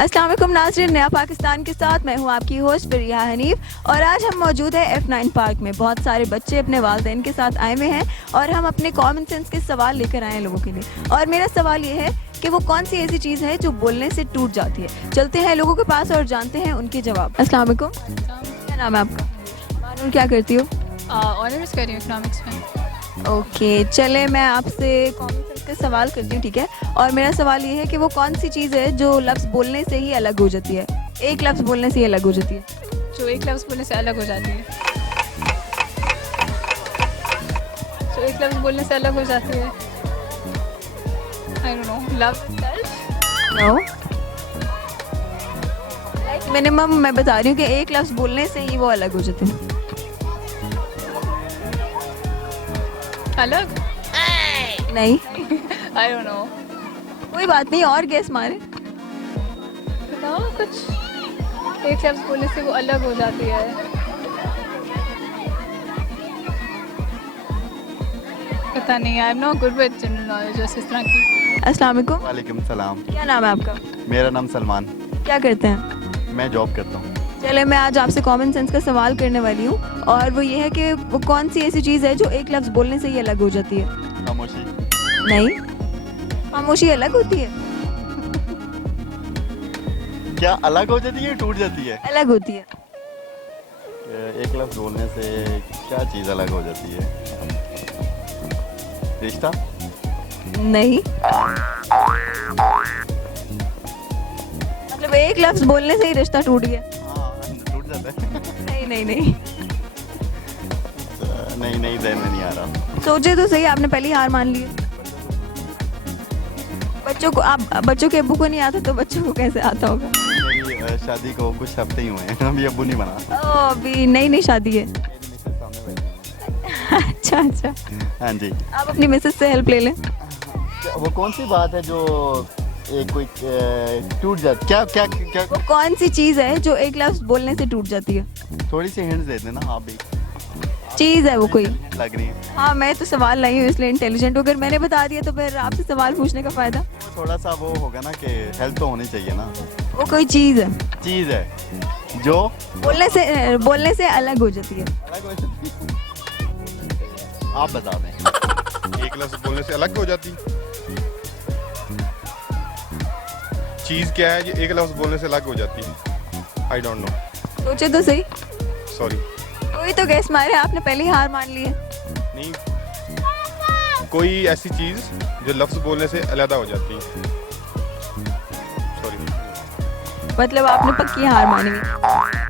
अस्सलाम वालेकुम नाज़रीन, नया पाकिस्तान के साथ मैं हूं आपकी होस्ट बिरिया हनीफ और आज हम मौजूद है F9 पार्क में। बहुत सारे बच्चे अपने वालिदैन के साथ आए हुए हैं और हम अपने कॉमन सेंस के सवाल लेकर आए हैं लोगों के लिए। और मेरा सवाल ये है कि वो कौन सी ऐसी चीज़ है जो बोलने से टूट जाती है। चलते हैं लोगों के पास और जानते हैं उनके जवाब। अस्सलाम वालेकुम, क्या नाम है आपका? मानूर, क्या करती हो? ऑनर्स कर रही हूँ इकोनॉमिक्स में। ओके, चले मैं आपसे कॉमन सेंस के सवाल करती हूँ, ठीक है? और मेरा सवाल ये है कि वो कौन सी चीज़ है जो लफ्ज़ बोलने से ही अलग हो जाती है, एक लफ्ज़ बोलने से ही अलग हो जाती है? जो एक लफ्ज़ बोलने से अलग हो जाती है। जो एक लफ्ज़ बोलने से अलग हो जाती है, I don't know, love self. No, like minimum मैं बता रही हूँ कि एक लफ्ज़ बोलने से ही वो अलग हो जाते हैं। अलग नहीं, आई डोंट नो, कोई बात नहीं, और गेस मारे। बताओ कुछ। एक लफ्ज़ बोलने से वो अलग हो जाती है। पता नहीं, I am not good with general knowledge इस तरह की। अस्सलाम वालेकुम, वालेकुम सलाम। क्या नाम है आपका? मेरा नाम सलमान। क्या करते हैं? मैं जॉब करता हूँ। चले मैं आज आपसे कॉमन सेंस का सवाल करने वाली हूँ और वो ये है कि वो कौन सी ऐसी चीज़ है जो एक लफ्ज़ बोलने से ही अलग हो जाती है? खामोशी। नहीं, खामोशी अलग होती है? क्या अलग हो जाती है, टूट जाती है? अलग होती है। एक लफ्ज बोलने से क्या चीज़ अलग हो जाती है? रिश्ता। नहीं, मतलब एक लफ्ज़ बोलने से ही रिश्ता टूट गया? हाँ, टूट जाता है। नहीं नहीं नहीं, नहीं ध्यान में नहीं आ रहा। सोचे तो सही, आपने पहली हार मान ली है। बच्चों को, आप बच्चों के अब्बू को नहीं आता तो बच्चों को कैसे आता होगा? मेरी शादी को कुछ हफ्ते ही हुए हैं, अभी अब्बू नहीं बना। ओ, अभी नई नई शादी है। मेरी मिसेस सामने बैठी अच्छा अच्छा, है। हाँ जी। आप अपनी मिसेस से हेल्प ले लें। वो कौन सी बात है जो एक कोई टूट जाती? क्या क्या क्या? वो कौन सी चीज़ है जो एक लफ्ज़ बोलने से टूट जाती है? थोड़ी सी हिंट्स दे देना आप भी। चीज़ है वो कोई? लग रही है। हाँ, मैं तो सवाल लाई हूँ इसलिए इंटेलिजेंट, अगर मैंने बता दिया तो फिर आपसे सवाल पूछने का फ़ायदा? थोड़ा सा वो होगा ना कि हेल्प तो होनी चाहिए ना। वो कोई चीज़ है चीज़ है जो बोलने से अलग हो जाती है। अलग हो जाती है। आप बता दें। एक लफ्ज बोलने से अलग हो जाती चीज क्या है जो एक लफ्ज बोलने से अलग हो जाती है? आई डोंट नो, सोचे तो सही, सॉरी। कोई तो गैस मारे, आपने पहली हार मान ली है। नहीं, कोई ऐसी चीज जो लफ्ज बोलने से अलग हो जाती है। सॉरी। मतलब आपने पक्की हार मानी है।